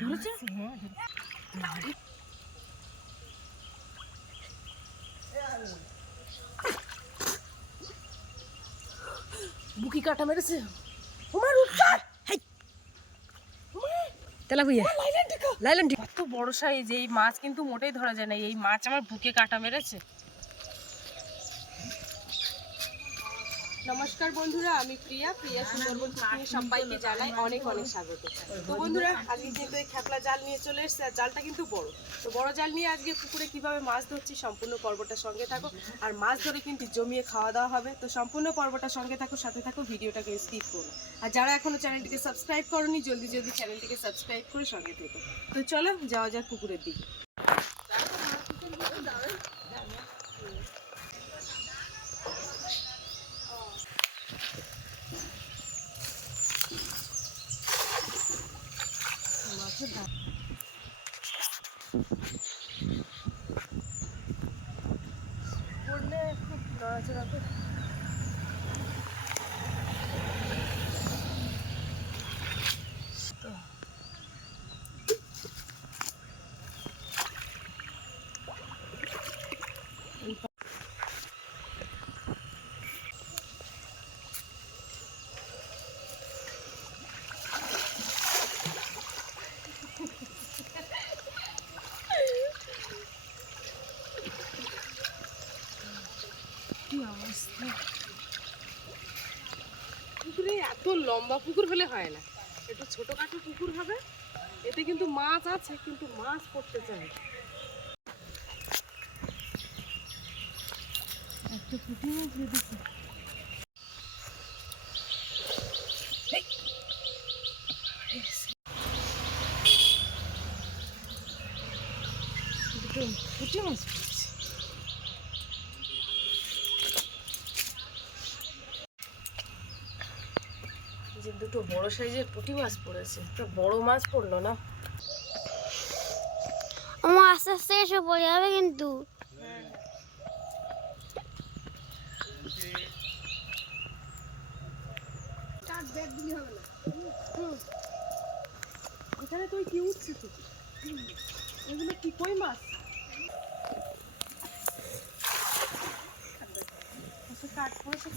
ধরেছে বুকি কাটা মেরেছে। তোমার লাইলন ঠিক কত বড় সাইজ এই মাছ কিন্তু মোটেই ধরা যায় না। এই মাছ আমার বুকে কাটা মেরেছে। নমস্কার বন্ধুরা, আমি প্রিয়া। প্রিয়া সুন্দরবন সবাইকে জানাই অনেক অনেক স্বাগত। তো বন্ধুরা, আজকে কিন্তু এই খেপলা জাল নিয়ে চলে এসেছে, আর জালটা কিন্তু বড়। তো বড় জাল নিয়ে আজকে পুকুরে কীভাবে মাছ ধরছি সম্পূর্ণ পর্বটা সঙ্গে থাকো। আর মাছ ধরে কিন্তু জমিয়ে খাওয়া দাওয়া হবে। তো সম্পূর্ণ পর্বটা সঙ্গে থাকো, সাথে থাকো, ভিডিওটাকে স্কিপ করো আর যারা এখনও চ্যানেলটিকে সাবস্ক্রাইব করনি, জলদি জলদি চ্যানেলটিকে সাবস্ক্রাইব করে সঙ্গে থেকো। তো চলো, যাওয়া যাক পুকুরের দিকে পড়লে খুব নড়াচড়া করে কি অবস্থা পুকুরে এত লম্বা পুকুর হলে হয় না। একটু ছোটখাটো পুকুর হবে। এতে কিন্তু মাছ আছে, কিন্তু মাছ পড়তে চায়। একটা পুঁটি মাছ মাছ দুটো বড় সাইজের পুঁটি মাছ পড়েছে। তো বড় মাছ পড়ল না? আমার আস্তে আস্তে এসে পড়ে যাবে কিন্তু। এখানে তুই কি উঠছিস? এগুলো কি কই মাছ? আচ্ছা, পড়েছে।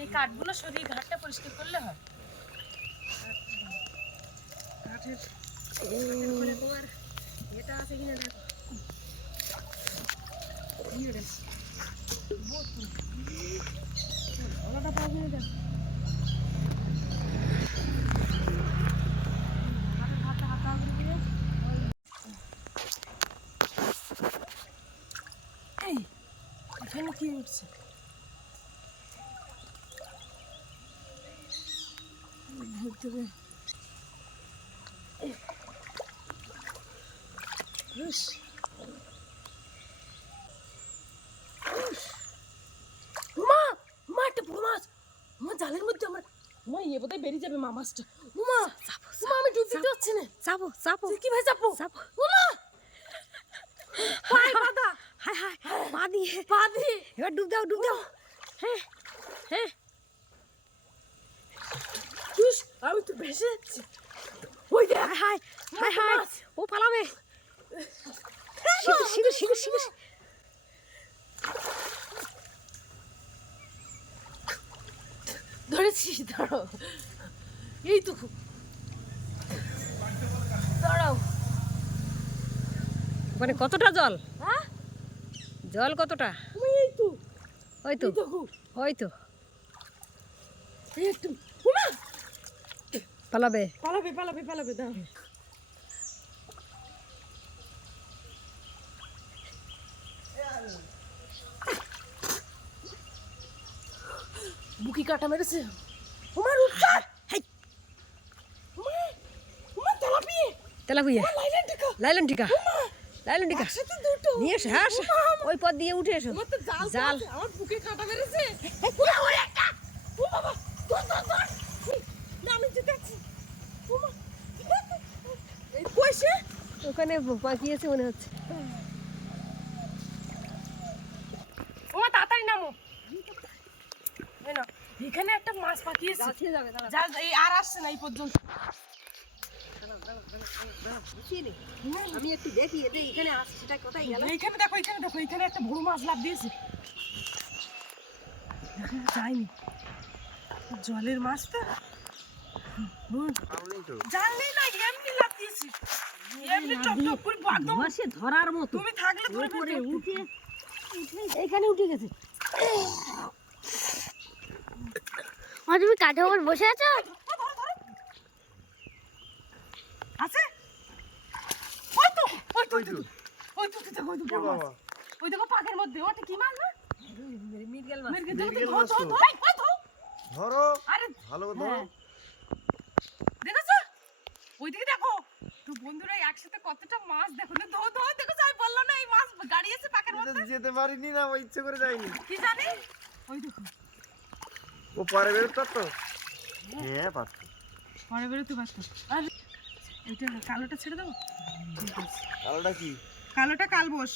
এই কাঠগুলো সরিয়ে ঘাটটা পরিষ্কার করলে হয়। এটা আছে কিনা দেখো। ওলাটা পাবি না দেখ হাতে হাতে হাতে দিয়ে এই কি উঠছে মা মা একটা বড় মাছ। মা জালের মধ্যে আমার মা ইয়ে বোধহয় বেরিয়ে যাবে মা মাছটা। মা মা আমি ডুব দিতে পারছি না। চাপো চাপো কি ভাই যাব? চাপো মা! পায়ে বাঁধা। হাই হাই পা দিয়ে পা দিয়ে এবার ডুব দাও ডুব দাও। হ্যাঁ হ্যাঁ। আমি তো ভেসে যাচ্ছি। ওই দেখ। হাই হাই হাই ও পালাবে। শিখে শিখে শিখে শিখে ধরেছিস দাঁড়াও। এই তো খুব। মানে কতটা জল? হ্যাঁ? জল কতটা? তুমি এই তো। ওই তো। এই তো খুব ওই তো। এই একটু। উমা পালাবে। পালাবে পালাবে পালাবে দাঁড়াও। বুকি কাটা মেরেছে। তোমার উত্তর হেই! তোমার তেলাপিয়ে! তেলাপিয়া। লাইলেন টিকা। লাইলন টিকা। লাইলন টিকা। একসাথে দুটো নিয়ে এসো হ্যাঁ ওই পথ দিয়ে উঠে এসো। জাল আমার বুকে কাটা মেরেছে ও বাবা ধর আমি কইছে ওখানে পাকিয়েছে মনে হচ্ছে। ও তাড়াতাড়ি নামো। এখানে একটা মাছ যাচ্ছে যাবে আর আসছে না এই পর্যন্ত। আমি একটু দেখি এখানে আসছে সেটা কোথায় গেল? এইখানে দেখো এখানে দেখো এখানে একটা বড় মাছ লাভ দিয়েছে। জলের মাছ তো? হুম। জাল নেই না এমনি লাভ দিয়েছে। এমনি টপ টপ করে একদম মাসে ধরার মতো। তুমি থাকলে ধরে উঠে এখানে উঠে গেছে। তুমি উপর বসে আছো আছে ওই তো ওই তো ওই তো ওই তো ওই তো বড় মাছ। ওই দেখো পাকের মধ্যে ওটা কি মাছ না? মিরগেল মাছ। মেরকে ধরো মৃগেল ধরো মাছ তো। ধরো ওই, ওই ধরো ধরো আরে ভালো ধরো। দেখেছ? ওইদিকে দেখো। তো বন্ধুরা একসাথে কতটা মাছ দেখো। না ধো ধো দেখো আমি বললাম না এই মাছ গাড়িয়েছে পাকের মধ্যে। যেতে- যেতে পারিনি না ও ইচ্ছে করে যায়নি। কি জানি? ওই দেখো। ও পরে বেরোতে পারতো? হ্যাঁ পারতো পরে বেরোতে পারতো। আর এটা কালোটা ছেড়ে দেবো? কালোটা কি? কালোটা কালবোস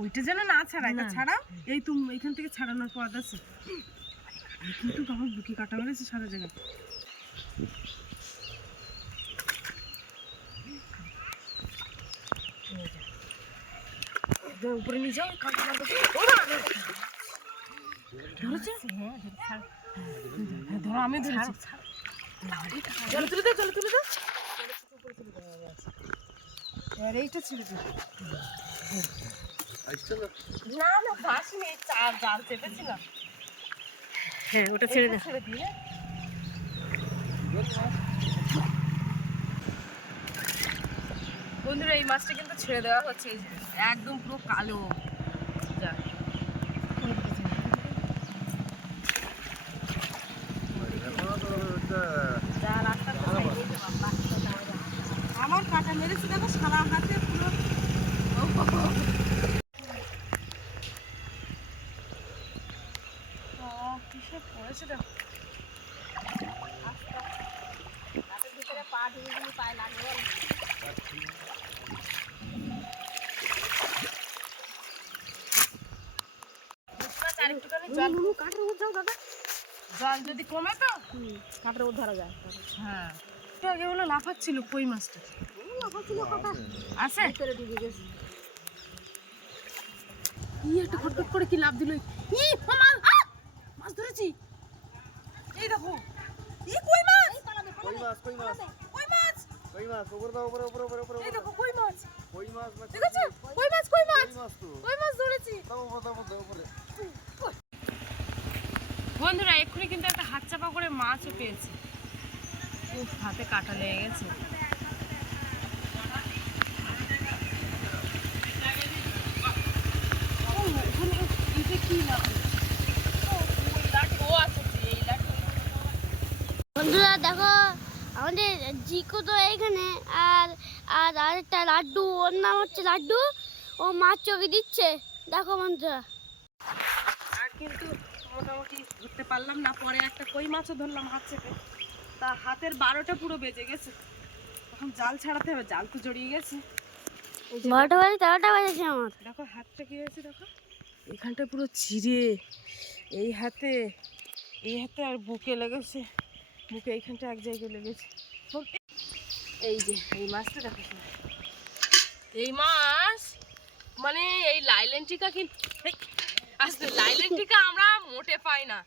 ওইটা যেন না ছাড়া এটা ছাড়াও এই তুমি এইখান থেকে ছাড়ানোর পথ আছে। কিন্তু আমার বুকে কাটা মেরেছে সারা জায়গায়। উপরে নিয়ে যাও। ধরেছে হ্যাঁ ধরো আমি ধরেছি। জল তুলে দাও জল তুলে দাও আর এইটা ছেড়ে দিও না? না না নেই চার জাল চেপেছিলাম হ্যাঁ ওটা ছেড়ে দে। ছেড়ে দিয়ে। বন্ধুরা এই মাছটা কিন্তু ছেড়ে দেওয়া হচ্ছে একদম পুরো কালো যা যা রাস্তার তো side এই যে বাবা। আমার কাটা মেরেছে দেখো সারা হাতে পুরো কিসব পড়েছে দেখো জল কাঠের উপর যাও জল যদি কমে তো কাঠের ধরা যায়। হ্যাঁ। আগে হলো লাফাচ্ছিল কই মাছটা? আছে? ভিতরে ঢুকে ই একটু খটখট করে কি লাভ দিল? ই মাছ! মাছ ধরেছি। এই দেখো। ই কই মাছ? কই মাছ কই মাছ? কই মাছ? কই মাছ? উপরে দাও উপরে উপরে উপরে উপরে এই দেখো কই মাছ? কই মাছ না দেখেছ? কই মাছ কই মাছ? কই মাছ মাছ ধরেছি? দাও উপরে দাও উপরে উপরে বন্ধুরা এক্ষুনি কিন্তু একটা হাত চাপা করে মাছও পেয়েছি। হাতে কাটা লেগে গেছে ও, ওখানে এটা কি লাভ? ও, ওই লাঠি, ও আচ্ছা, এই লাঠি। বন্ধুরা দেখো আমাদের জিকো তো এখানে আর আর আরেকটা লাড্ডু ওর নাম হচ্ছে লাড্ডু। ও মাছ চোখে দিচ্ছে। দেখো বন্ধুরা। আর কিন্তু মোটামুটি ধরতে পারলাম না পরে একটা কই মাছও ধরলাম হাত চেপে তা হাতের বারোটা পুরো বেজে গেছে। এখন জাল ছাড়াতে হবে জাল তো জড়িয়ে গেছে। বারোটা বাজে তেরোটা বাজেছে আমার। দেখো হাতটা কি হয়েছে দেখো। এখানটা পুরো চিড়ে এই হাতে এই হাতে আর বুকে লেগেছে। বুকে এইখানটা এক জায়গায় লেগেছে এই যে এই মাছটা দেখো এই মাছ মানে এই লাইলেন্টিকা কিন্তু আসলে লাইলেন্টিকা আমরা মোটে পাই না।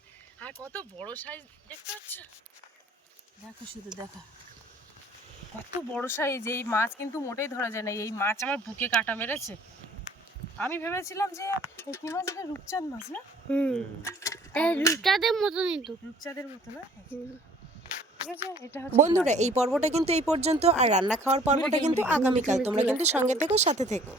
আর কত বড় সাইজ দেখতে পাচ্ছ? দেখো শুধু দেখো। কত বড় সাইজ এই মাছ কিন্তু মোটেই ধরা যায় না। এই মাছ আমার বুকে কাটা মেরেছে। আমি ভেবেছিলাম যে কি মাছ এটা? রূপচাঁদ মাছ না? হুম। রুটাদের মতনই তো। রূপচাঁদের মতো না? বন্ধুরা এই পর্বটা কিন্তু এই পর্যন্ত আর রান্না খাওয়ার পর্বটা কিন্তু আগামীকাল। তোমরা কিন্তু সঙ্গে থেকো সাথে থেকো।